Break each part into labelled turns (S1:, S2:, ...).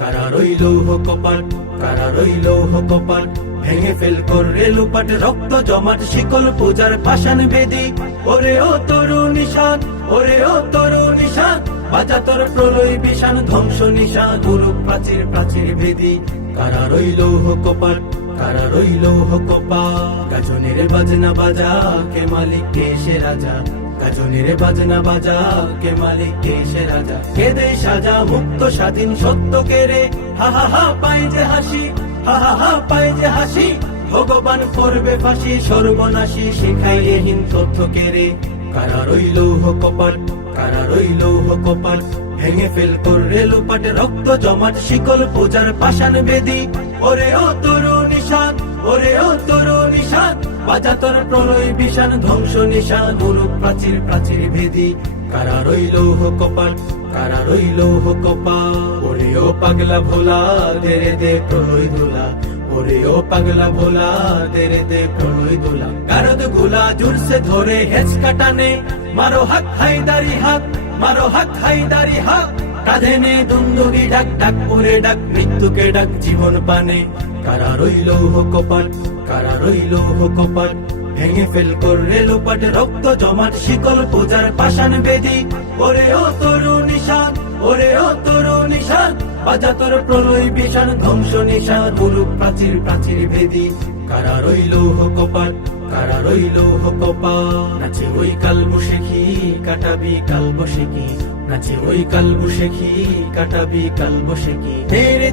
S1: কারা রইল কপাট কারা রইল কপাট ভেঙে ফেল কর রেলুপাট রক্ত জমাট, শিকল পূজার পাষাণ বেদি। ওরে ও তরু নিশান, ওরে ও তরু নিশান, বাজা তোর প্রলয় বিষাণ ধ্বংস নিশান গুরু প্রাচীর প্রাচীর বেদি। কারা রইল কপাট কারা রইল কপা গাজনের বাজনা বাজা, কে মালিক, কে সে রাজা? গাজনের বাজনা বাজা, কে মালিক, কে সে রাজা? কে দে সাজা? মুক্ত, স্বাধীন, সত্য কে রে? হা হা পাই যে হাসি, হা হা পাই যে হাসি। ভগবান করবে ফাঁসি তথ্য কে রে? কারা রইল কপাট কারা রইল কপাট ভেঙে ফেল কর রেলুপাট রক্ত জমাট, শিকল পূজার পাষাণ বেদি। ওরে ও তরু নিশান ওরে ও তরু বাজা তোর প্রলয় বিষাণ ধ্বংস নিশান গুরু প্রাচীর প্রাচীর ভেদি। কারা রইল কপাট কারা রইল কপা ওরে ও পাগলা ভোলা দে প্রলয় দোলা ওরে ও পাগলা ভোলা দে প্রলয় দোলা গুলা জুরসে ধরে কাটানে। মারো হাত হাইদারি হাত মারো হাত হাইদারি হাত কাঁধে নে দুন্দুগি ডাক ডাক, ওরে ডাক, মৃত্যুকে ডাক, জীবন পানে কারা রইল কপাট কারা রইল কপাট ভেঙে ফেল কর রেলুপাট রক্ত জমাট, শিকল পূজার পাষাণ বেদি। ওরে ও তরু নিশান ওরে ও তরু নিশান বাজা তোর প্রলয় বিষাণ ধ্বংস নিশান গুরু প্রাচীর প্রাচীর ভেদি কারা রইল কপাট কারা রইল কপা নাচে ওই কাল বসে কি কাটাবি কাল বসে কি নাচে ওই কাল বসে কি কাটাবি কাল বসে কি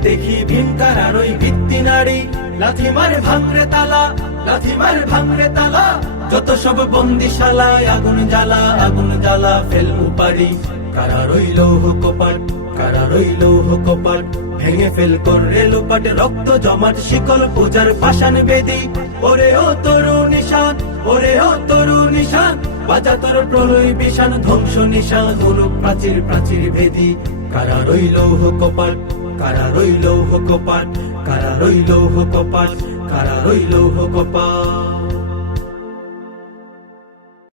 S1: দেখি ভীম কারার ওই ভিত্তি নারী। লাথি মারে ভাঙরে তালা, লাথি মারে ভাঙরে তালা। যত সব বন্দিশালায় আগুন জ্বালা আগুন জ্বালা ফেল উপারি কারা রইল কপাট কারা রইল কপাট ভেঙে ফেল কর রেলুপাট রক্ত জমাট, শিকল পূজার পাষাণ বেদি। ওরে ও তরু নিশান ওরে ও তরু নিশান বাজা তোর প্রলয় বিষাণ ধ্বংস নিশান গুরু প্রাচীর প্রাচীর ভেদি কারা রইল কপাট কারা রইল কপাট কারা রইল কপাট কারা রইল কপাট